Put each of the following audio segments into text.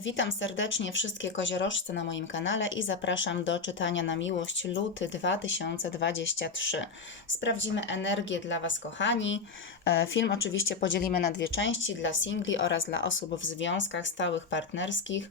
Witam serdecznie wszystkie koziorożce na moim kanale i zapraszam do czytania na miłość luty 2023. Sprawdzimy energię dla Was, kochani. E, Film oczywiście podzielimy na dwie części dla singli oraz dla osób w związkach stałych partnerskich.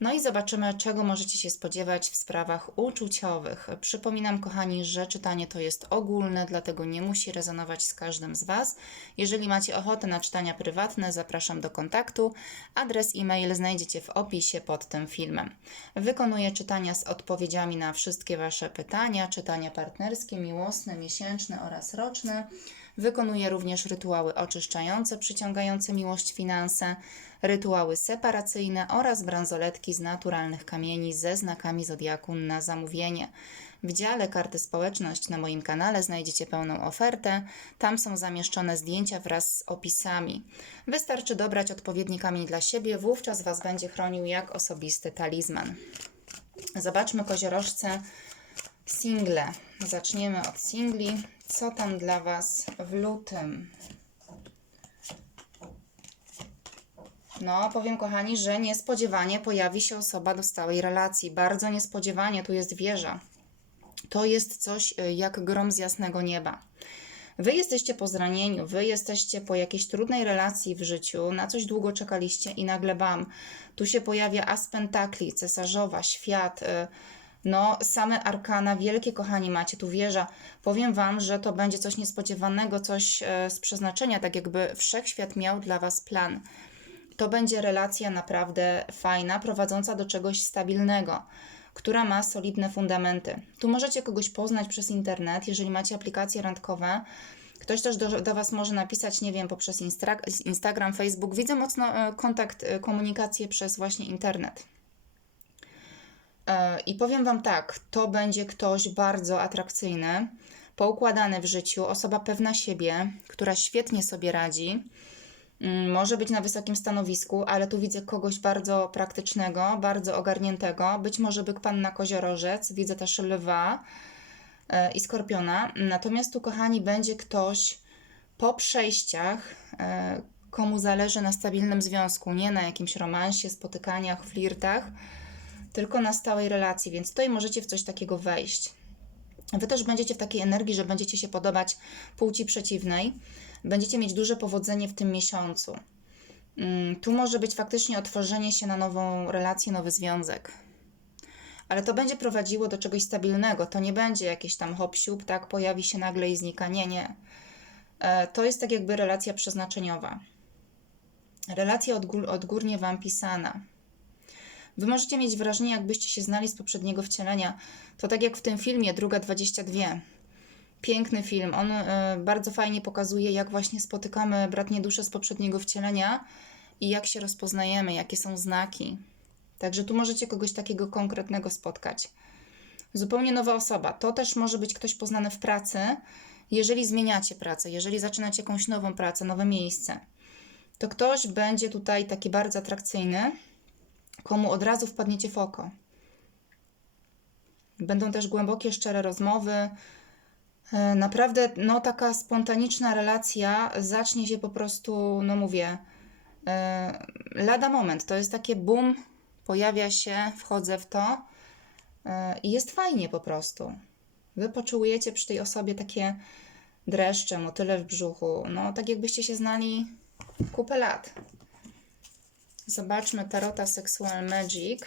No i zobaczymy, czego możecie się spodziewać w sprawach uczuciowych. Przypominam, kochani, że czytanie to jest ogólne, dlatego nie musi rezonować z każdym z Was. Jeżeli macie ochotę na czytania prywatne, zapraszam do kontaktu. Adres e-mail znajdziecie w opisie pod tym filmem. Wykonuję czytania z odpowiedziami na wszystkie Wasze pytania, czytania partnerskie, miłosne, miesięczne oraz roczne. Wykonuję również rytuały oczyszczające, przyciągające miłość, finanse, rytuały separacyjne oraz bransoletki z naturalnych kamieni ze znakami zodiaku na zamówienie. W dziale Karty Społeczność na moim kanale znajdziecie pełną ofertę. Tam są zamieszczone zdjęcia wraz z opisami. Wystarczy dobrać odpowiedni kamień dla siebie, wówczas Was będzie chronił jak osobisty talizman. Zobaczmy koziorożce single. Zaczniemy od singli. Co tam dla Was w lutym? No, powiem kochani, że niespodziewanie pojawi się osoba do stałej relacji. Bardzo niespodziewanie, tu jest wieża. To jest coś y, jak grom z jasnego nieba. Wy jesteście po zranieniu, wy jesteście po jakiejś trudnej relacji w życiu, na coś długo czekaliście i nagle bam, tu się pojawia as pentakli, cesarzowa, świat, y, no same arkana, wielkie kochani macie, tu wieża. Powiem wam, że to będzie coś niespodziewanego, coś y, z przeznaczenia, tak jakby wszechświat miał dla was plan. To będzie relacja naprawdę fajna, prowadząca do czegoś stabilnego która ma solidne fundamenty. Tu możecie kogoś poznać przez internet, jeżeli macie aplikacje randkowe. Ktoś też do, do Was może napisać, nie wiem, poprzez Instagram, Facebook. Widzę mocno e, kontakt, e, komunikację przez właśnie internet. E, I powiem Wam tak, to będzie ktoś bardzo atrakcyjny, poukładany w życiu, osoba pewna siebie, która świetnie sobie radzi. Mm, Może być na wysokim stanowisku, ale tu widzę kogoś bardzo praktycznego, bardzo ogarniętego. Być może byk panna koziorożec, widzę też lwa e, i skorpiona. Natomiast tu, kochani, będzie ktoś po przejściach, e, komu zależy na stabilnym związku, nie na jakimś romansie, spotykaniach, flirtach, tylko na stałej relacji, więc tutaj możecie w coś takiego wejść. Wy też będziecie w takiej energii, że będziecie się podobać płci przeciwnej. Będziecie mieć duże powodzenie w tym miesiącu. Mm, Tu może być faktycznie otworzenie się na nową relację, nowy związek. Ale to będzie prowadziło do czegoś stabilnego. To nie będzie jakieś tam hop tak, pojawi się nagle i znika. Nie, nie. E, To jest tak jakby relacja przeznaczeniowa. Relacja odgór, odgórnie Wam pisana. Wy możecie mieć wrażenie, jakbyście się znali z poprzedniego wcielenia. To tak jak w tym filmie, druga 22. Piękny film. On y, bardzo fajnie pokazuje, jak właśnie spotykamy bratnie dusze z poprzedniego wcielenia i jak się rozpoznajemy, jakie są znaki. Także tu możecie kogoś takiego konkretnego spotkać. Zupełnie nowa osoba. To też może być ktoś poznany w pracy, jeżeli zmieniacie pracę, jeżeli zaczynacie jakąś nową pracę, nowe miejsce. To ktoś będzie tutaj taki bardzo atrakcyjny, komu od razu wpadniecie w oko. Będą też głębokie, szczere rozmowy. E, Naprawdę, no taka spontaniczna relacja zacznie się po prostu, no mówię, e, lada moment. To jest takie boom, pojawia się, wchodzę w to e, i jest fajnie po prostu. Wy poczujecie przy tej osobie takie dreszcze, motyle w brzuchu, no tak jakbyście się znali kupę lat. Zobaczmy Tarota Sexual Magic.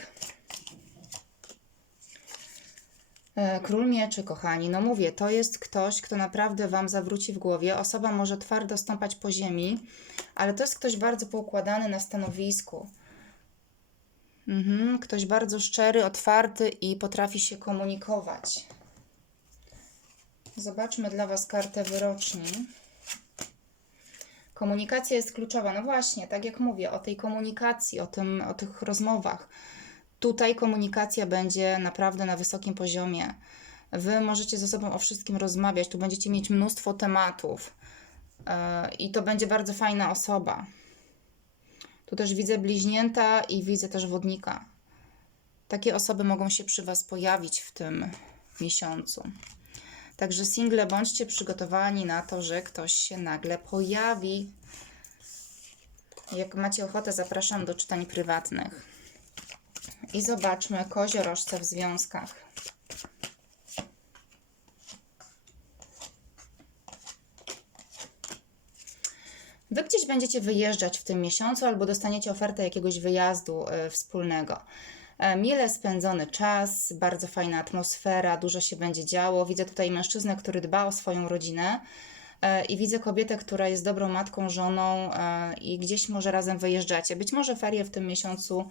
E, Król Mieczy, kochani, no mówię, to jest ktoś, kto naprawdę Wam zawróci w głowie. Osoba może twardo stąpać po ziemi, ale to jest ktoś bardzo poukładany na stanowisku. Mhm, ktoś bardzo szczery, otwarty i potrafi się komunikować. Zobaczmy dla Was kartę wyroczni. Komunikacja jest kluczowa. No właśnie, tak jak mówię, o tej komunikacji, o, tym, o tych rozmowach. Tutaj komunikacja będzie naprawdę na wysokim poziomie. Wy możecie ze sobą o wszystkim rozmawiać, tu będziecie mieć mnóstwo tematów yy, i to będzie bardzo fajna osoba. Tu też widzę bliźnięta i widzę też wodnika. Takie osoby mogą się przy Was pojawić w tym miesiącu. Także single, bądźcie przygotowani na to, że ktoś się nagle pojawi. Jak macie ochotę, zapraszam do czytań prywatnych. I zobaczmy koziorożce w związkach. Wy gdzieś będziecie wyjeżdżać w tym miesiącu albo dostaniecie ofertę jakiegoś wyjazdu e, wspólnego. E, Mile spędzony czas, bardzo fajna atmosfera, dużo się będzie działo. Widzę tutaj mężczyznę, który dba o swoją rodzinę e, i widzę kobietę, która jest dobrą matką, żoną e, i gdzieś może razem wyjeżdżacie. Być może ferie w tym miesiącu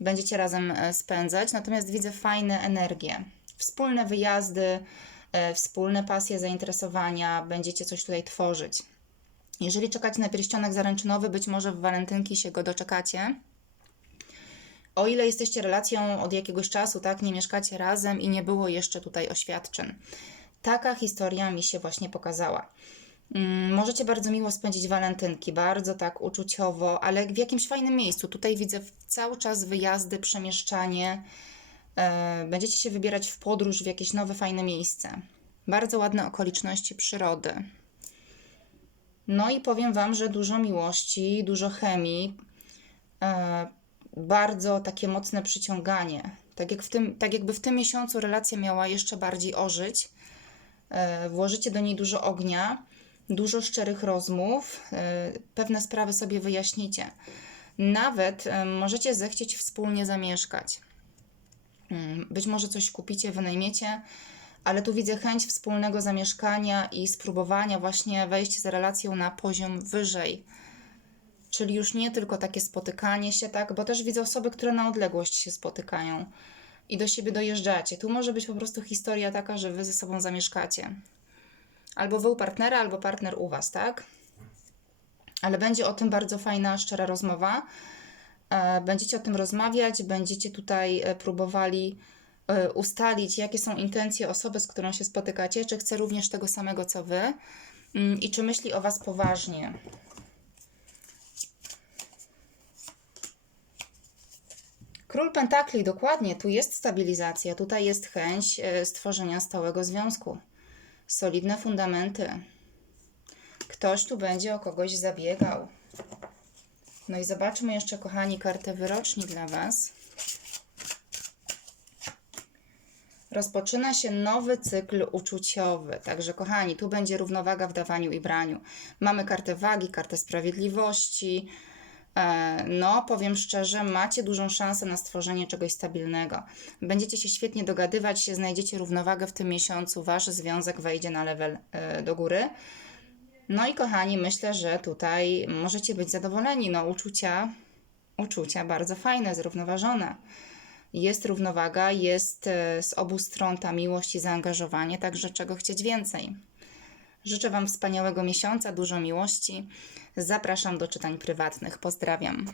będziecie razem spędzać, natomiast widzę fajne energie. Wspólne wyjazdy, wspólne pasje, zainteresowania, będziecie coś tutaj tworzyć. Jeżeli czekacie na pierścionek zaręczynowy, być może w walentynki się go doczekacie. O ile jesteście relacją od jakiegoś czasu, tak, nie mieszkacie razem i nie było jeszcze tutaj oświadczyn. Taka historia mi się właśnie pokazała. Mm, Możecie bardzo miło spędzić walentynki, bardzo tak uczuciowo, ale w jakimś fajnym miejscu. Tutaj widzę cały czas wyjazdy, przemieszczanie. E, Będziecie się wybierać w podróż w jakieś nowe, fajne miejsce. Bardzo ładne okoliczności przyrody. No i powiem Wam, że dużo miłości, dużo chemii, e, bardzo takie mocne przyciąganie. Tak, jak w tym, tak jakby w tym miesiącu relacja miała jeszcze bardziej ożyć. E, włożycie do niej dużo ognia, dużo szczerych rozmów, e, pewne sprawy sobie wyjaśnicie. Nawet e, możecie zechcieć wspólnie zamieszkać. Mm, Być może coś kupicie, wynajmiecie, ale tu widzę chęć wspólnego zamieszkania i spróbowania właśnie wejść z relacją na poziom wyżej. Czyli już nie tylko takie spotykanie się, tak? Bo też widzę osoby, które na odległość się spotykają i do siebie dojeżdżacie. Tu może być po prostu historia taka, że wy ze sobą zamieszkacie. Albo wy u partnera, albo partner u was, tak? Ale będzie o tym bardzo fajna, szczera rozmowa. E, Będziecie o tym rozmawiać, będziecie tutaj e, próbowali e, ustalić, jakie są intencje osoby, z którą się spotykacie, czy chce również tego samego co wy mm, i czy myśli o was poważnie. Król Pentakli, dokładnie, tu jest stabilizacja, tutaj jest chęć e, stworzenia stałego związku. Solidne fundamenty. Ktoś tu będzie o kogoś zabiegał. No i zobaczmy jeszcze, kochani, kartę wyroczni dla Was. Rozpoczyna się nowy cykl uczuciowy. Także, kochani, tu będzie równowaga w dawaniu i braniu. Mamy kartę wagi, kartę sprawiedliwości. E, No, powiem szczerze, macie dużą szansę na stworzenie czegoś stabilnego. Będziecie się świetnie dogadywać, się znajdziecie równowagę w tym miesiącu, wasz związek wejdzie na level e, do góry. No i kochani, myślę, że tutaj możecie być zadowoleni. No, uczucia, uczucia bardzo fajne, zrównoważone. Jest równowaga, jest e, z obu stron ta miłość i zaangażowanie, także czego chcieć więcej. Życzę Wam wspaniałego miesiąca, dużo miłości. Zapraszam do czytań prywatnych. Pozdrawiam.